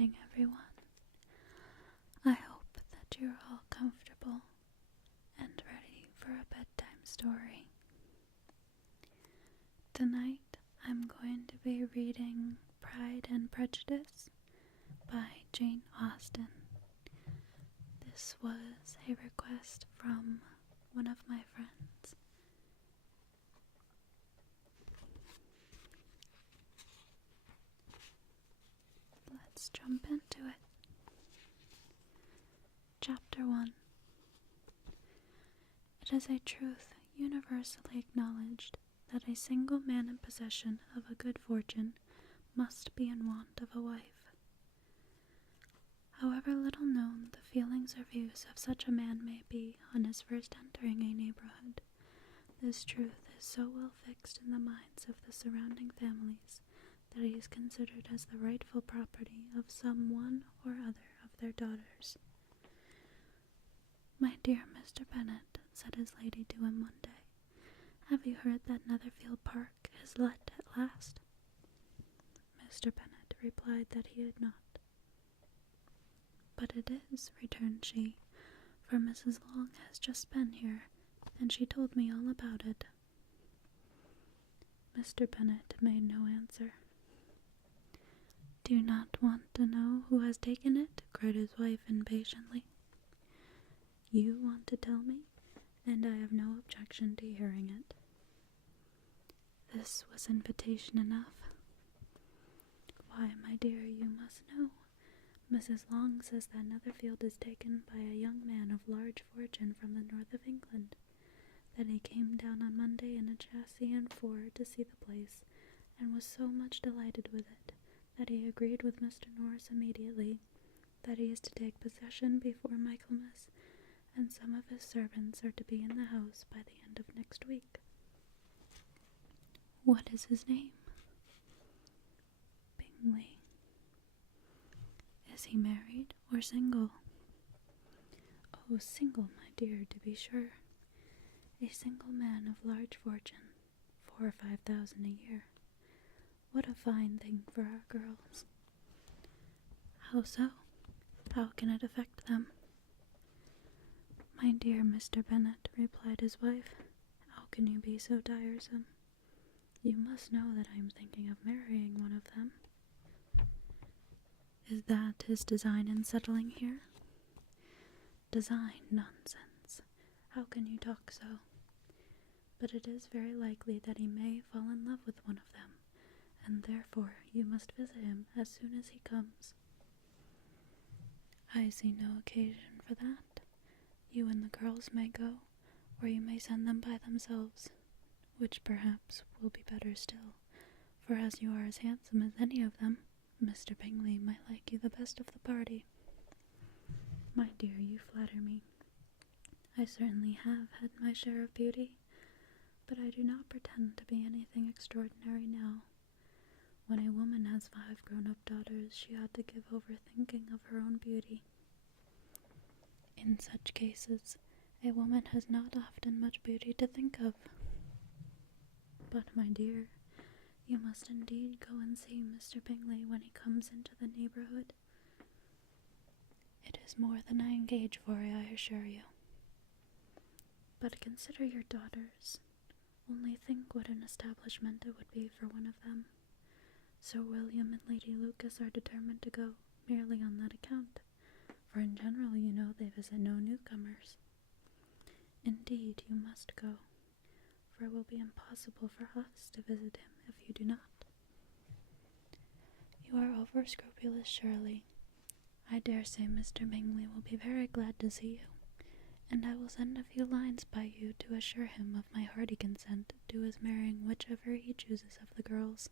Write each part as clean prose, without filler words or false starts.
evening, everyone. I hope that you're all comfortable and ready for a bedtime story. Tonight, I'm going to be reading Pride and Prejudice by Jane Austen. This was a request from one of my friends. Let's jump into it. Chapter 1. It is a truth universally acknowledged that a single man in possession of a good fortune must be in want of a wife. However little known the feelings or views of such a man may be on his first entering a neighborhood, this truth is so well fixed in the minds of the surrounding families that he is considered as the rightful property of some one or other of their daughters. "My dear Mr. Bennet," said his lady to him one day, "have you heard that Netherfield Park is let at last?" Mr. Bennet replied that he had not. "But it is," returned she, "for Mrs. Long has just been here, and she told me all about it." Mr. Bennet made no answer. "Do you not want to know who has taken it?" cried his wife impatiently. "You want to tell me, and I have no objection to hearing it." This was invitation enough. "Why, my dear, you must know. Mrs. Long says that Netherfield is taken by a young man of large fortune from the north of England, that he came down on Monday in a chassis and four to see the place, and was so much delighted with it, that he agreed with Mr. Norris immediately, that he is to take possession before Michaelmas, and some of his servants are to be in the house by the end of next week." "What is his name?" "Bingley." "Is he married or single?" "Oh, single, my dear, to be sure. A single man of large fortune, 4,000 or 5,000 a year. What a fine thing for our girls." "How so? How can it affect them?" "My dear Mr. Bennet," replied his wife, "how can you be so tiresome? You must know that I am thinking of marrying one of them." "Is that his design in settling here?" "Design? Nonsense! How can you talk so? But it is very likely that he may fall in love with one of them, and therefore you must visit him as soon as he comes." "I see no occasion for that. You and the girls may go, or you may send them by themselves, which perhaps will be better still, for as you are as handsome as any of them, Mr. Bingley might like you the best of the party." "My dear, you flatter me. I certainly have had my share of beauty, but I do not pretend to be anything extraordinary now. When a woman has 5 grown-up daughters, she ought to give over thinking of her own beauty. In such cases, a woman has not often much beauty to think of. But, my dear, you must indeed go and see Mr. Bingley when he comes into the neighborhood. It is more than I engage for, I assure you. But consider your daughters. Only think what an establishment it would be for one of them. Sir William and Lady Lucas are determined to go, merely on that account, for in general, you know, they visit no newcomers. Indeed, you must go, for it will be impossible for us to visit him if you do not. You are over-scrupulous, surely. I dare say Mr. Bingley will be very glad to see you, and I will send a few lines by you to assure him of my hearty consent to his marrying whichever he chooses of the girls,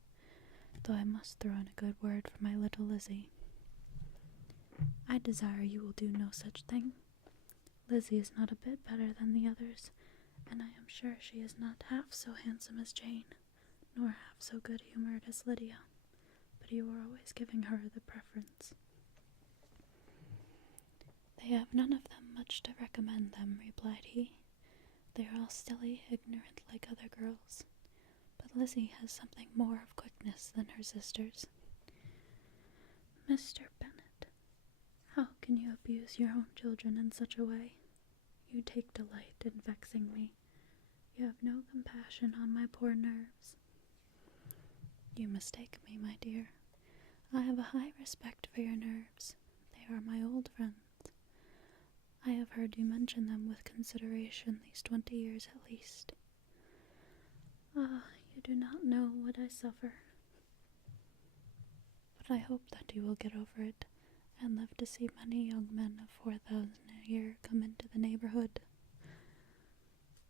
though I must throw in a good word for my little Lizzie. I desire you will do no such thing. Lizzie is not a bit better than the others, and I am sure she is not half so handsome as Jane, nor half so good-humoured as Lydia, but you are always giving her the preference." "They have none of them much to recommend them," replied he. "They are all silly, ignorant, like other girls, but Lizzie has something more of quickness than her sisters." Mr. Bennet, how can you abuse your own children in such a way? You take delight in vexing me. You have no compassion on my poor nerves. You mistake me, my dear. I have a high respect for your nerves. They are my old friends. I have heard you mention them with consideration these 20 years at least. Ah, you do not know what I suffer. But I hope that you will get over it, and live to see many young men of 4,000 a year come into the neighborhood.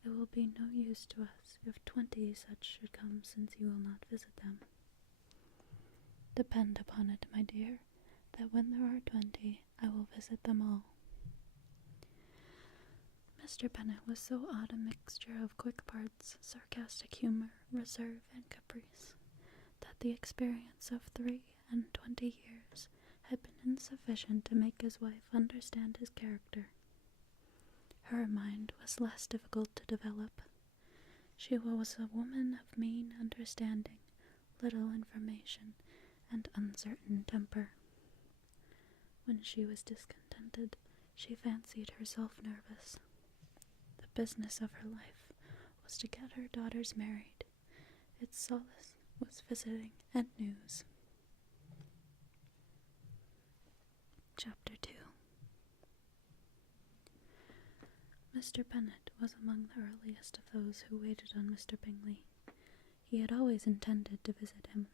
It will be no use to us if 20 such should come, since you will not visit them. Depend upon it, my dear, that when there are 20, I will visit them all. Mr. Bennet was so odd a mixture of quick parts, sarcastic humor, reserve, and caprice, that the experience of 23 years had been insufficient to make his wife understand his character. Her mind was less difficult to develop. She was a woman of mean understanding, little information, and uncertain temper. When she was discontented, she fancied herself nervous. The business of her life was to get her daughters married. Its solace was visiting and news. Chapter 2. Mr. Bennet was among the earliest of those who waited on Mr. Bingley. He had always intended to visit him,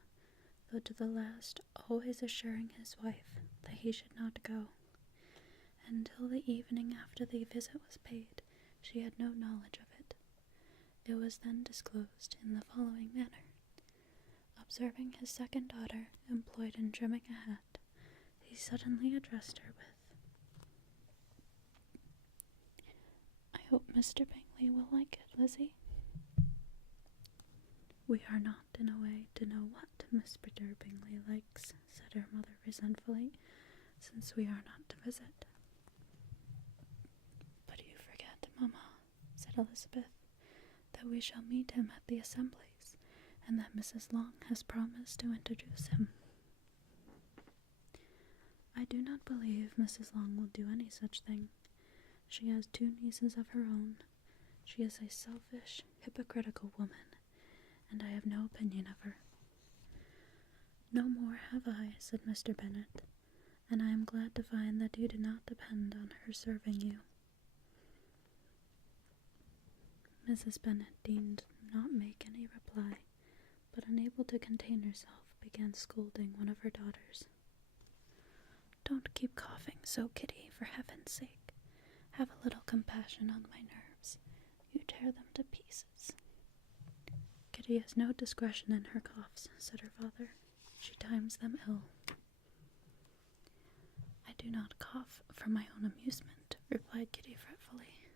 though to the last always assuring his wife that he should not go. Until the evening after the visit was paid, she had no knowledge of it. It was then disclosed in the following manner. Observing his second daughter employed in trimming a hat, he suddenly addressed her with, "I hope Mr. Bingley will like it, Lizzie." "We are not in a way to know what Mr. Bingley likes," said her mother resentfully, "since we are not to visit." "But you forget, Mamma," said Elizabeth, "that we shall meet him at the assemblies, and that Mrs. Long has promised to introduce him." "I do not believe Mrs. Long will do any such thing. She has 2 nieces of her own. She is a selfish, hypocritical woman, and I have no opinion of her." "No more have I," said Mr. Bennet, "and I am glad to find that you do not depend on her serving you." Mrs. Bennet deigned not make any reply, but unable to contain herself, began scolding one of her daughters. "Don't keep coughing so, Kitty, for heaven's sake. Have a little compassion on my nerves. You tear them to pieces." "Kitty has no discretion in her coughs," said her father. "She times them ill." "I do not cough for my own amusement," replied Kitty fretfully.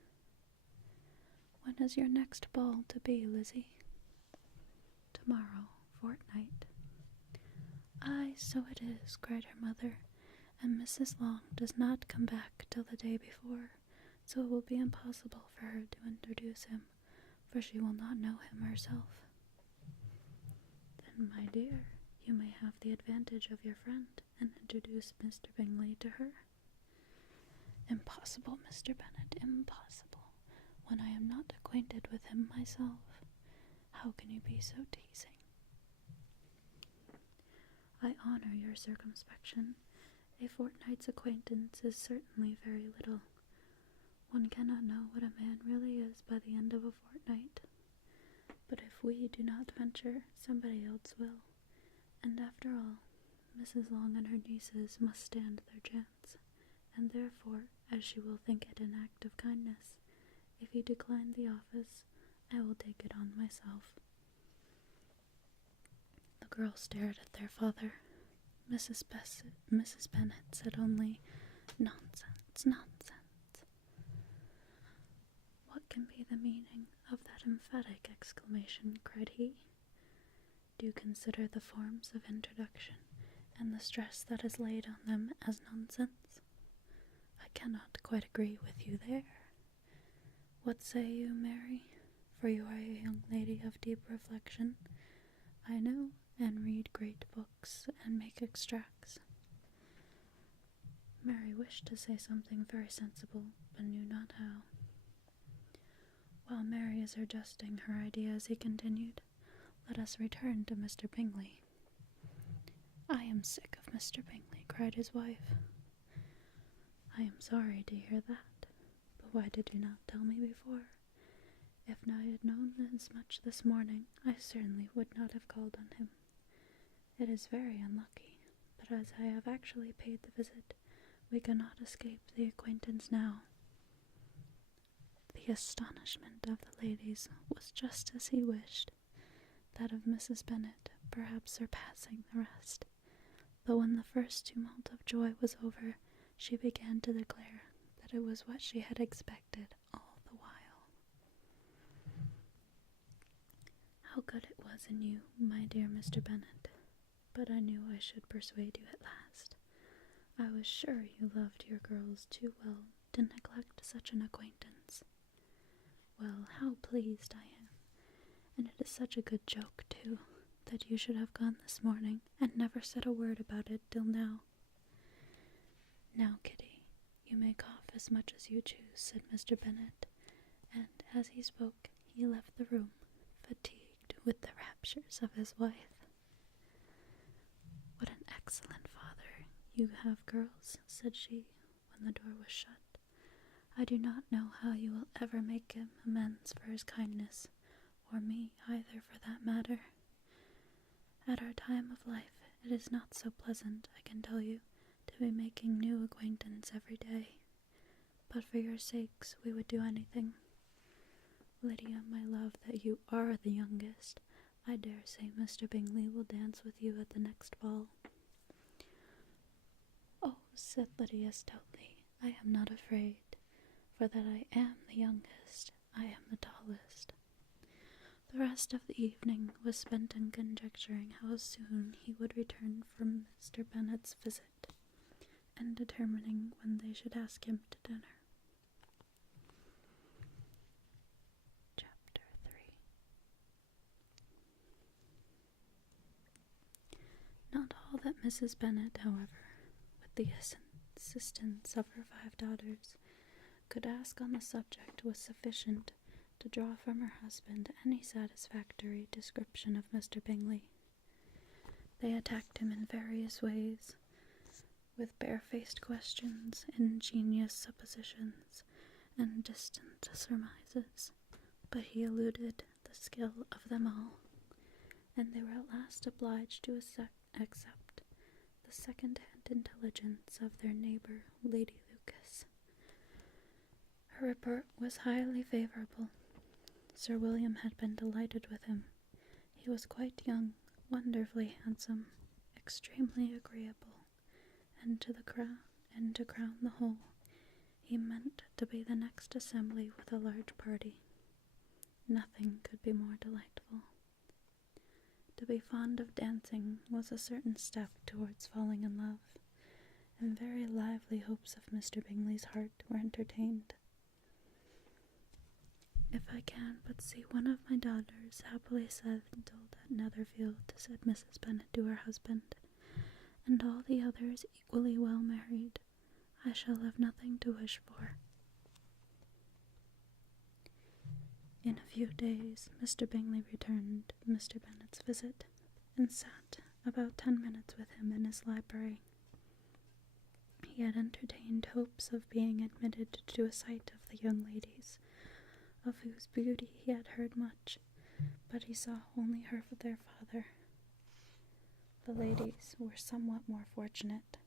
"When is your next ball to be, Lizzie?" "Tomorrow fortnight." "Aye, so it is," cried her mother, "and Mrs. Long does not come back till the day before, so it will be impossible for her to introduce him, for she will not know him herself." "Then, my dear, you may have the advantage of your friend, and introduce Mr. Bingley to her." "Impossible, Mr. Bennet, impossible, when I am not acquainted with him myself. How can you be so teasing?" "I honor your circumspection. A fortnight's acquaintance is certainly very little. One cannot know what a man really is by the end of a fortnight. But if we do not venture, somebody else will, and after all, Mrs. Long and her nieces must stand their chance, and therefore, as she will think it an act of kindness, if you decline the office, I will take it on myself." The girls stared at their father. Mrs. Bennet said only, "Nonsense, nonsense." "What can be the meaning of that emphatic exclamation?" cried he. "Do you consider the forms of introduction, and the stress that is laid on them, as nonsense? I cannot quite agree with you there. What say you, Mary? For you are a young lady of deep reflection, I know, and read great books, and make extracts." Mary wished to say something very sensible, but knew not how. While Mary is adjusting her ideas, he continued, "Let us return to Mr. Bingley." "I am sick of Mr. Bingley," cried his wife. "I am sorry to hear that, but why did you not tell me before? If I had known as much this morning, I certainly would not have called on him. It is very unlucky, but as I have actually paid the visit, we cannot escape the acquaintance now." The astonishment of the ladies was just as he wished, that of Mrs. Bennet perhaps surpassing the rest, but when the first tumult of joy was over, she began to declare that it was what she had expected all the while. "How good it was in you, my dear Mr. Bennet, but I knew I should persuade you at last. I was sure you loved your girls too well to neglect such an acquaintance. Well, how pleased I am, and it is such a good joke, too, that you should have gone this morning and never said a word about it till now." "Now, Kitty, you may cough as much as you choose," said Mr. Bennet, and as he spoke he left the room, fatigued with the raptures of his wife. "What an excellent father you have, girls," said she, when the door was shut. "I do not know how you will ever make him amends for his kindness, or me either for that matter. At our time of life it is not so pleasant, I can tell you, to be making new acquaintance every day, but for your sakes we would do anything. Lydia, my love, that you are the youngest, I dare say Mr. Bingley will dance with you at the next ball." "Oh," said Lydia stoutly, "I am not afraid, for that I am the youngest, I am the tallest." The rest of the evening was spent in conjecturing how soon he would return from Mr. Bennet's visit, and determining when they should ask him to dinner. Chapter 3. Not all that Mrs. Bennet, however, with the assistance of her 5 daughters, could ask on the subject was sufficient to draw from her husband any satisfactory description of Mr. Bingley. They attacked him in various ways, with barefaced questions, ingenious suppositions, and distant surmises, but he eluded the skill of them all, and they were at last obliged to accept the second-hand intelligence of their neighbour, Lady Lucas. Her report was highly favourable. Sir William had been delighted with him. He was quite young, wonderfully handsome, extremely agreeable, and to crown the whole, he meant to be the next assembly with a large party. Nothing could be more delightful. To be fond of dancing was a certain step towards falling in love, and very lively hopes of Mr. Bingley's heart were entertained. "If I can but see one of my daughters happily settled at Netherfield," said Mrs. Bennet to her husband, "and all the others equally well married, I shall have nothing to wish for." In a few days Mr. Bingley returned Mr. Bennet's visit, and sat about 10 minutes with him in his library. He had entertained hopes of being admitted to a sight of the young ladies, of whose beauty he had heard much, but he saw only their father. The ladies were somewhat more fortunate,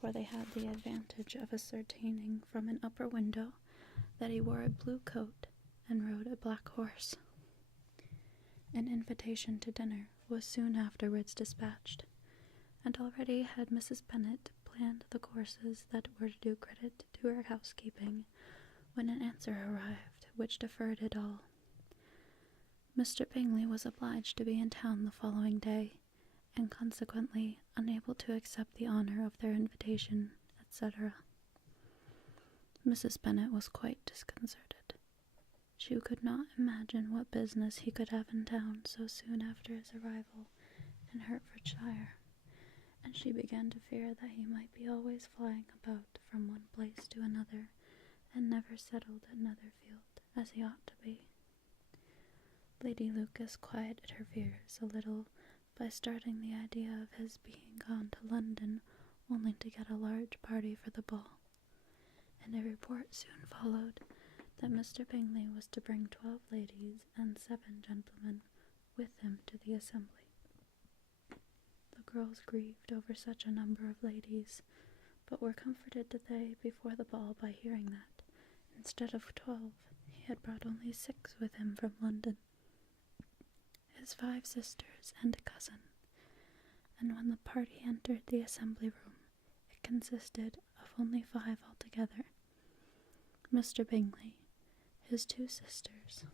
for they had the advantage of ascertaining from an upper window that he wore a blue coat and rode a black horse. An invitation to dinner was soon afterwards dispatched, and already had Mrs. Bennet planned the courses that were to do credit to her housekeeping, when an answer arrived which deferred it all. Mr. Bingley was obliged to be in town the following day, and consequently unable to accept the honour of their invitation, etc. Mrs. Bennet was quite disconcerted. She could not imagine what business he could have in town so soon after his arrival in Hertfordshire, and she began to fear that he might be always flying about from one place to another, and never settled at Netherfield, as he ought to be. Lady Lucas quieted her fears a little by starting the idea of his being gone to London only to get a large party for the ball, and a report soon followed that Mr. Bingley was to bring 12 ladies and 7 gentlemen with him to the assembly. The girls grieved over such a number of ladies, but were comforted today before the ball by hearing that, instead of 12, he had brought only 6 with him from London, his 5 sisters and a cousin, and when the party entered the assembly room, it consisted of only 5 altogether: Mr. Bingley, his 2 sisters,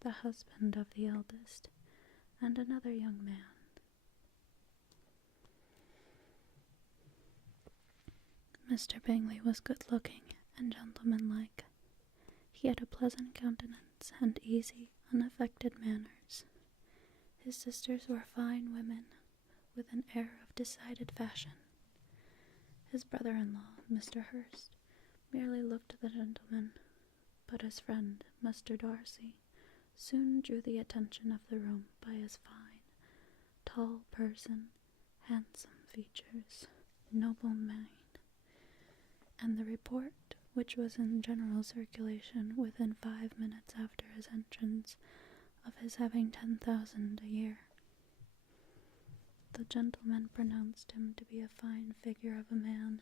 the husband of the eldest, and another young man. Mr. Bingley was good-looking and gentlemanlike. He had a pleasant countenance and easy, unaffected manners. His sisters were fine women, with an air of decided fashion. His brother-in-law, Mr. Hurst, merely looked the gentleman, but his friend, Mr. Darcy, soon drew the attention of the room by his fine, tall person, handsome features, noble mien, and the report, which was in general circulation within 5 minutes after his entrance, of his having 10,000 a year. The gentlemen pronounced him to be a fine figure of a man.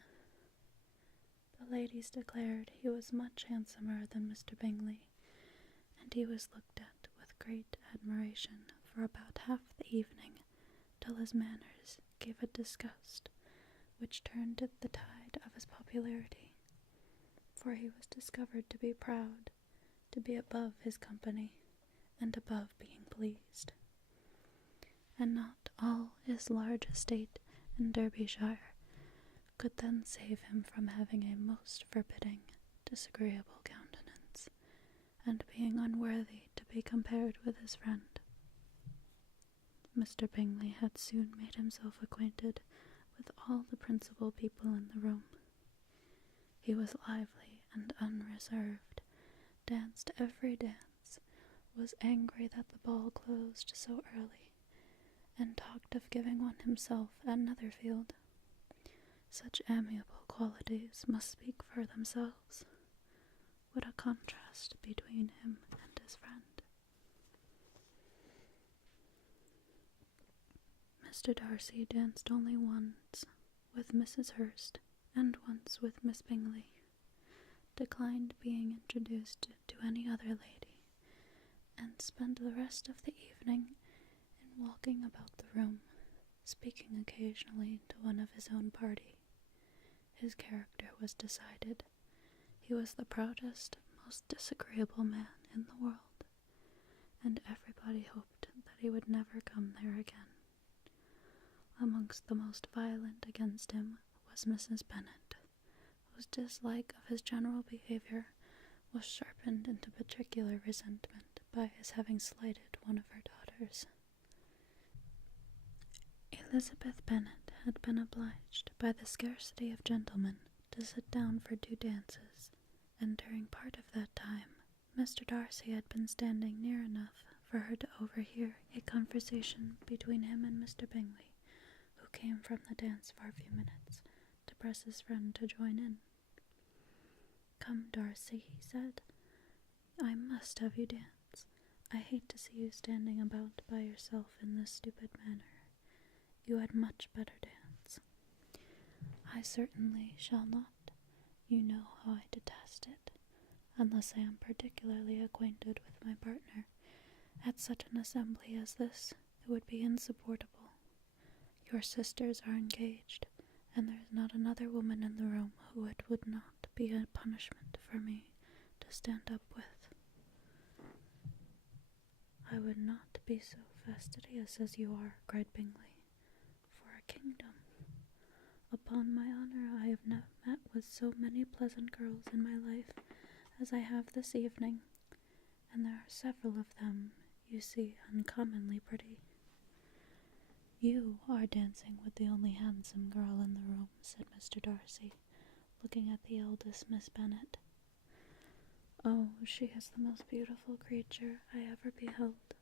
The ladies declared he was much handsomer than Mr. Bingley, and he was looked at with great admiration for about half the evening, till his manners gave a disgust, which turned the tide of his popularity, for he was discovered to be proud, to be above his company, and above being pleased. And not all his large estate in Derbyshire could then save him from having a most forbidding, disagreeable countenance, and being unworthy to be compared with his friend. Mr. Bingley had soon made himself acquainted with all the principal people in the room. He was lively and unreserved, danced every dance, was angry that the ball closed so early, and talked of giving one himself at Netherfield. Such amiable qualities must speak for themselves. What a contrast between him and his friend. Mr. Darcy danced only once with Mrs. Hurst and once with Miss Bingley, declined being introduced to any other lady, and spent the rest of the evening in walking about the room, speaking occasionally to one of his own party. His character was decided. He was the proudest, most disagreeable man in the world, and everybody hoped that he would never come there again. Amongst the most violent against him was Mrs. Bennet, whose dislike of his general behavior was sharpened into particular resentment by his having slighted one of her daughters. Elizabeth Bennet had been obliged, by the scarcity of gentlemen, to sit down for 2 dances, and during part of that time Mr. Darcy had been standing near enough for her to overhear a conversation between him and Mr. Bingley, who came from the dance for a few minutes, to press his friend to join in. "Come, Darcy," he said, "I must have you dance. I hate to see you standing about by yourself in this stupid manner. You had much better dance." "I certainly shall not. You know how I detest it, unless I am particularly acquainted with my partner. At such an assembly as this, it would be insupportable. Your sisters are engaged, and there is not another woman in the room who it would not be a punishment for me to stand up with." "I would not be so fastidious as you are," cried Bingley, "for a kingdom. Upon my honour, I have never met with so many pleasant girls in my life as I have this evening, and there are several of them, you see, uncommonly pretty." "You are dancing with the only handsome girl in the room," said Mr. Darcy, looking at the eldest Miss Bennet. "Oh, she is the most beautiful creature I ever beheld.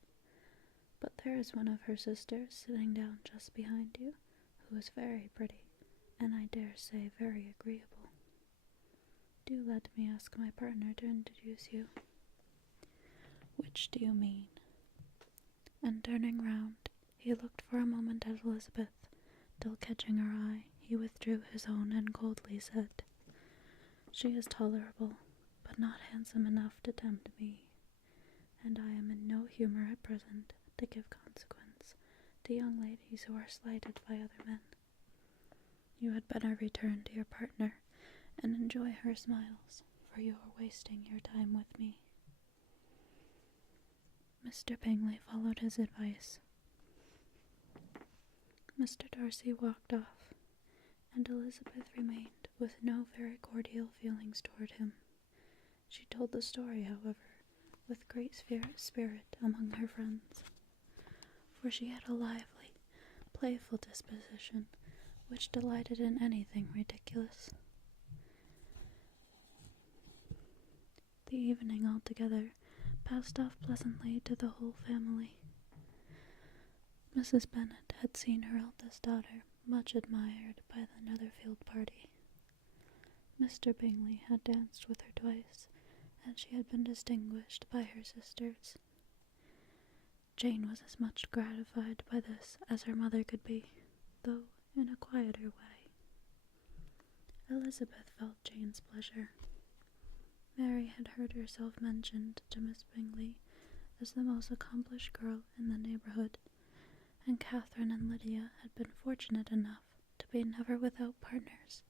But there is one of her sisters sitting down just behind you, who is very pretty, and I dare say very agreeable. Do let me ask my partner to introduce you." "Which do you mean?" And turning round, he looked for a moment at Elizabeth, till catching her eye, he withdrew his own and coldly said, "She is tolerable, but not handsome enough to tempt me, and I am in no humour at present to give consequence to young ladies who are slighted by other men. You had better return to your partner and enjoy her smiles, for you are wasting your time with me." Mr. Bingley followed his advice. Mr. Darcy walked off, and Elizabeth remained with no very cordial feelings toward him. She told the story, however, with great spirit among her friends, for she had a lively, playful disposition, which delighted in anything ridiculous. The evening altogether passed off pleasantly to the whole family. Mrs. Bennet had seen her eldest daughter much admired by the Netherfield party. Mr. Bingley had danced with her twice, and she had been distinguished by her sisters. Jane was as much gratified by this as her mother could be, though in a quieter way. Elizabeth felt Jane's pleasure. Mary had heard herself mentioned to Miss Bingley as the most accomplished girl in the neighbourhood, and Catherine and Lydia had been fortunate enough to be never without partners,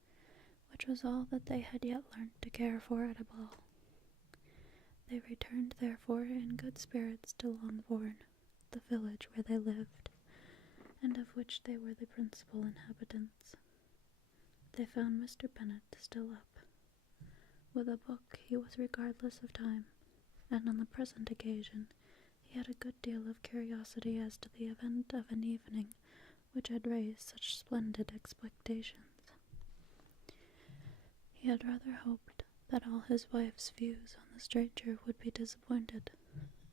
which was all that they had yet learnt to care for at a ball. They returned therefore in good spirits to Longbourn, the village where they lived, and of which they were the principal inhabitants. They found Mr. Bennet still up. With a book he was regardless of time, and on the present occasion he had a good deal of curiosity as to the event of an evening which had raised such splendid expectations. He had rather hoped that all his wife's views on the stranger would be disappointed,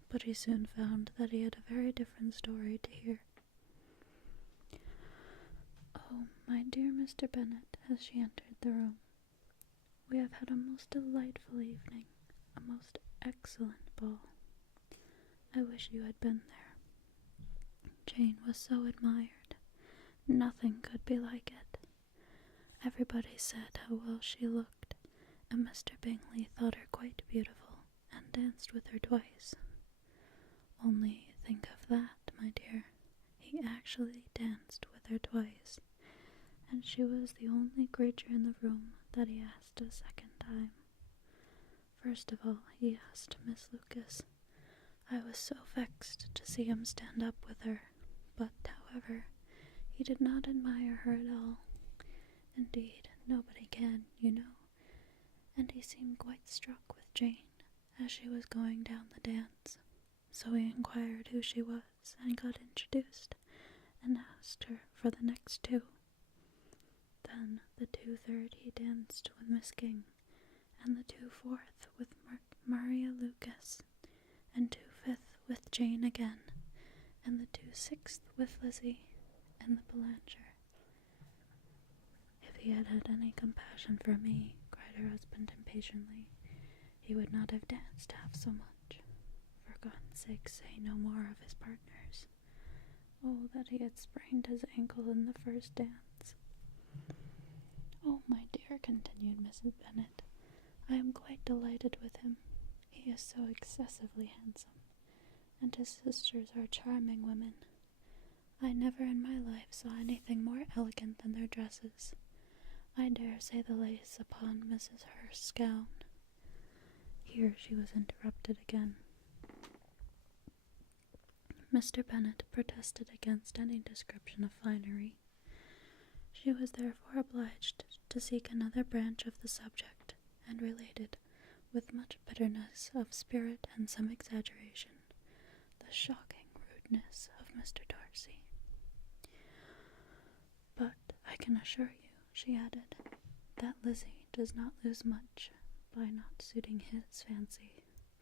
but he soon found that he had a very different story to hear. "Oh, my dear Mr. Bennet," as she entered the room, "we have had a most delightful evening, a most excellent ball. I wish you had been there. Jane was so admired. Nothing could be like it. Everybody said how well she looked, and Mr. Bingley thought her quite beautiful, and danced with her twice. Only think of that, my dear. He actually danced with her twice, and she was the only creature in the room that he asked a second time. First of all, he asked Miss Lucas. I was so vexed to see him stand up with her, but, however, he did not admire her at all. Indeed, nobody can, you know, and he seemed quite struck with Jane as she was going down the dance. So he inquired who she was, and got introduced, and asked her for the next two. Then the 2/3 he danced with Miss King, and the 2/4 with Maria Lucas, and 2/5 with Jane again, and the 2/6 with Lizzie and the Belanger. If he had had any compassion for me, cried her husband impatiently, he would not have danced half so much. For God's sake, say no more of his partners. Oh, that he had sprained his ankle in the first dance. Oh, my dear, continued Mrs. Bennet, I am quite delighted with him. He is so excessively handsome, and his sisters are charming women. I never in my life saw anything more elegant than their dresses. I dare say the lace upon Mrs. Hurst's gown. Here she was interrupted again. Mr. Bennet protested against any description of finery. She was therefore obliged to seek another branch of the subject, and related, with much bitterness of spirit and some exaggeration, the shocking rudeness of Mr. Darcy. I can assure you," she added, "that Lizzie does not lose much by not suiting his fancy,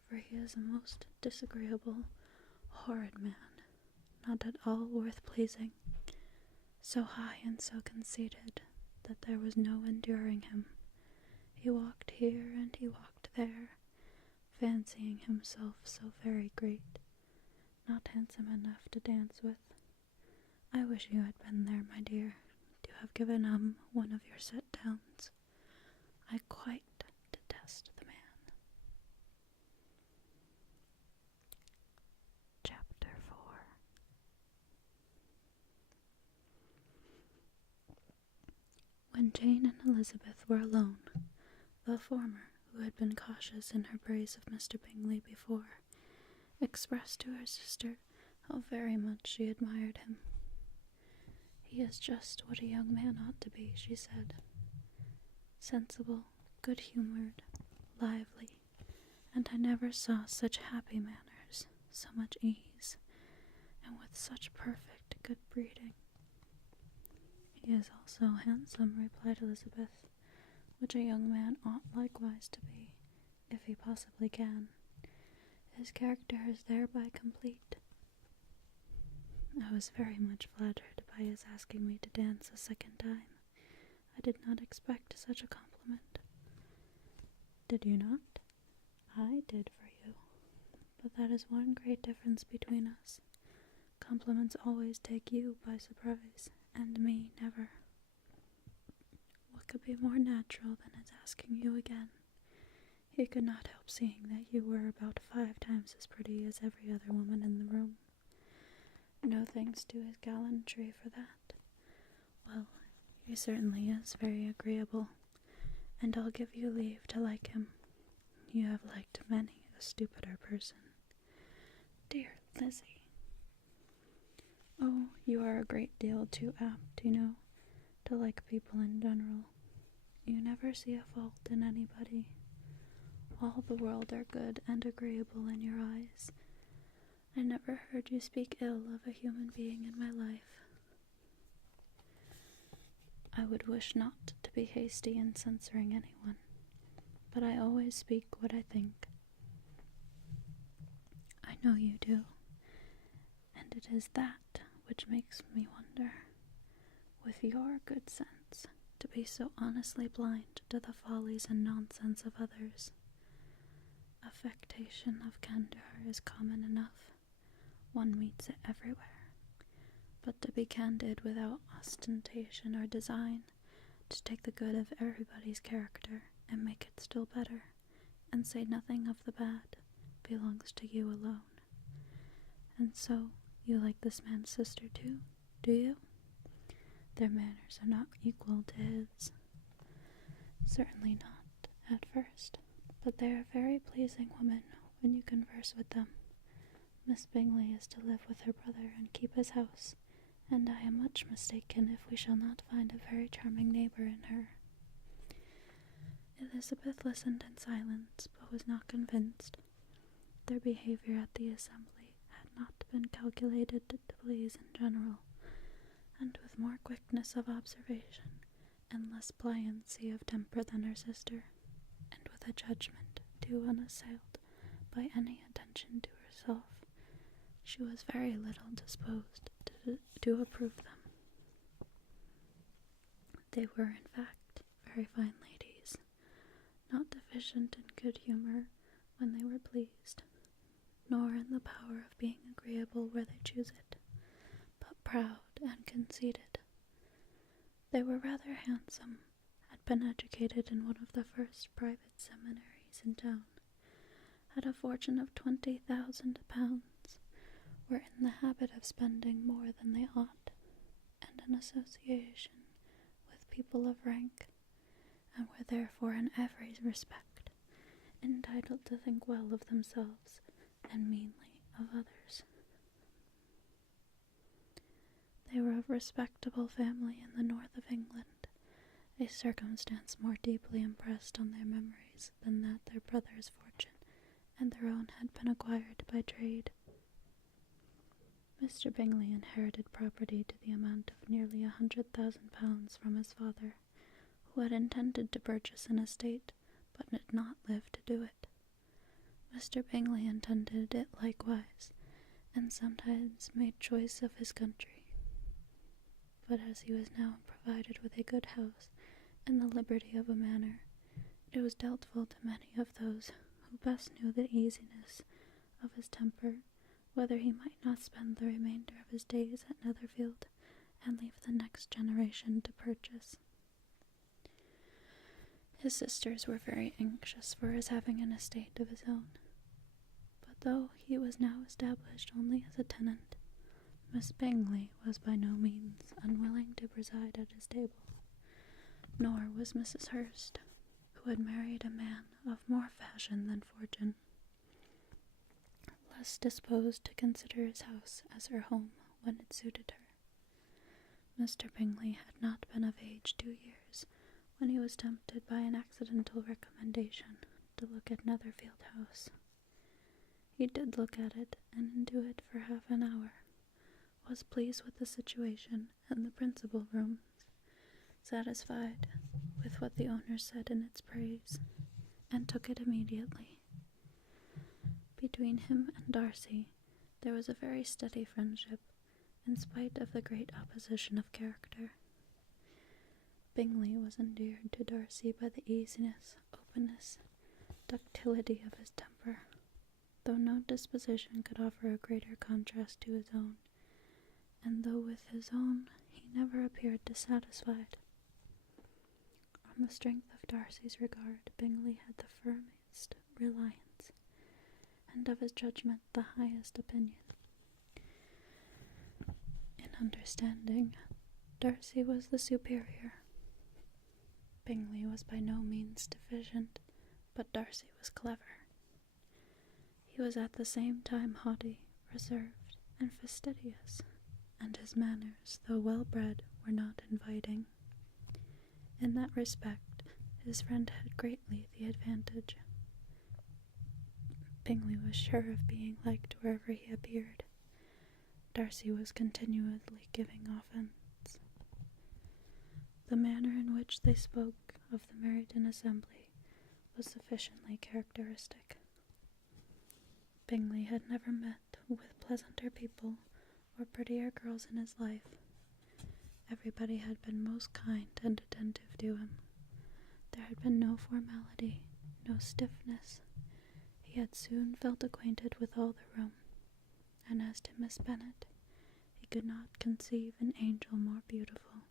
for he is a most disagreeable, horrid man, not at all worth pleasing, so high and so conceited that there was no enduring him. He walked here and he walked there, fancying himself so very great, not handsome enough to dance with. I wish you had been there, my dear, to have given one of your set downs. I quite detest the man." Chapter 4. When Jane and Elizabeth were alone, the former, who had been cautious in her praise of Mr. Bingley before, expressed to her sister how very much she admired him. "He is just what a young man ought to be," she said. "Sensible, good-humoured, lively, and I never saw such happy manners, so much ease, and with such perfect good breeding." "He is also handsome," replied Elizabeth, "which a young man ought likewise to be, if he possibly can. His character is thereby complete." I was very much flattered by his asking me to dance a second time. I did not expect such a compliment. "Did you not?" "I did for you. But that is one great difference between us. Compliments always take you by surprise, and me never. What could be more natural than his asking you again? He could not help seeing that you were about 5 times as pretty as every other woman in the room. No thanks to his gallantry for that. Well, he certainly is very agreeable, and I'll give you leave to like him. You have liked many a stupider person." "Dear Lizzie." "Oh, you are a great deal too apt, you know, to like people in general. You never see a fault in anybody. All the world are good and agreeable in your eyes. I never heard you speak ill of a human being in my life." "I would wish not to be hasty in censoring anyone, but I always speak what I think." "I know you do, and it is that which makes me wonder, with your good sense, to be so honestly blind to the follies and nonsense of others. Affectation of candor is common enough. One meets it everywhere. But to be candid without ostentation or design, to take the good of everybody's character and make it still better, and say nothing of the bad, belongs to you alone. And so, you like this man's sister too, do you? Their manners are not equal to his." "Certainly not, at first, but they are very pleasing women when you converse with them. Miss Bingley is to live with her brother and keep his house, and I am much mistaken if we shall not find a very charming neighbour in her." Elizabeth listened in silence, but was not convinced. Their behaviour at the assembly had not been calculated to please in general, and with more quickness of observation, and less pliancy of temper than her sister, and with a judgment too unassailed by any attention to herself, she was very little disposed to approve them. They were, in fact, very fine ladies, not deficient in good humour when they were pleased, nor in the power of being agreeable where they choose it, but proud and conceited. They were rather handsome, had been educated in one of the first private seminaries in town, had a fortune of 20,000 pounds, were in the habit of spending more than they ought, and in association with people of rank, and were therefore in every respect entitled to think well of themselves and meanly of others. They were of respectable family in the north of England, a circumstance more deeply impressed on their memories than that their brother's fortune and their own had been acquired by trade. Mr. Bingley inherited property to the amount of nearly £100,000 from his father, who had intended to purchase an estate, but did not live to do it. Mr. Bingley intended it likewise, and sometimes made choice of his country. But as he was now provided with a good house and the liberty of a manor, it was doubtful to many of those who best knew the easiness of his temper, whether he might not spend the remainder of his days at Netherfield, and leave the next generation to purchase. His sisters were very anxious for his having an estate of his own, but though he was now established only as a tenant, Miss Bingley was by no means unwilling to preside at his table, nor was Mrs. Hurst, who had married a man of more fashion than fortune, less disposed to consider his house as her home when it suited her. Mr. Bingley had not been of age 2 years when he was tempted by an accidental recommendation to look at Netherfield House. He did look at it, and into it for half an hour, was pleased with the situation and the principal rooms, satisfied with what the owner said in its praise, and took it immediately. Between him and Darcy there was a very steady friendship, in spite of the great opposition of character. Bingley was endeared to Darcy by the easiness, openness, ductility of his temper, though no disposition could offer a greater contrast to his own, and though with his own he never appeared dissatisfied. On the strength of Darcy's regard, Bingley had the firmest reliance, and of his judgment the highest opinion. In understanding, Darcy was the superior. Bingley was by no means deficient, but Darcy was clever. He was at the same time haughty, reserved, and fastidious, and his manners, though well-bred, were not inviting. In that respect, his friend had greatly the advantage. Bingley was sure of being liked wherever he appeared. Darcy was continually giving offence. The manner in which they spoke of the Meryton assembly was sufficiently characteristic. Bingley had never met with pleasanter people or prettier girls in his life. Everybody had been most kind and attentive to him. There had been no formality, no stiffness. He had soon felt acquainted with all the room, and as to Miss Bennet, he could not conceive an angel more beautiful.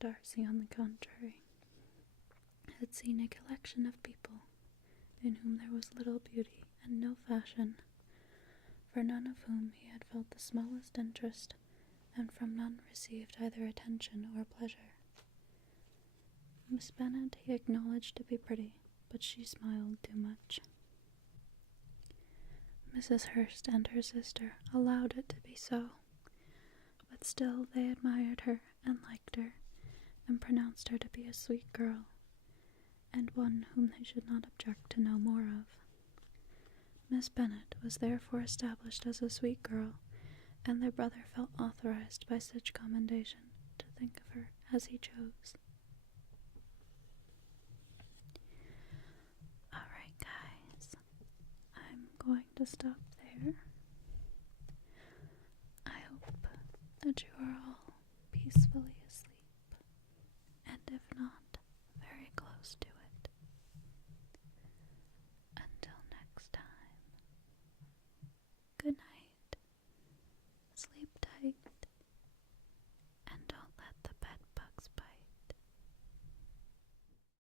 Darcy, on the contrary, had seen a collection of people in whom there was little beauty and no fashion, for none of whom he had felt the smallest interest, and from none received either attention or pleasure. Miss Bennet he acknowledged to be pretty, but she smiled too much. Mrs. Hurst and her sister allowed it to be so, but still they admired her and liked her, and pronounced her to be a sweet girl, and one whom they should not object to know more of. Miss Bennet was therefore established as a sweet girl, and their brother felt authorized by such commendation to think of her as he chose. Alright, guys, I'm going to stop there. I hope that you are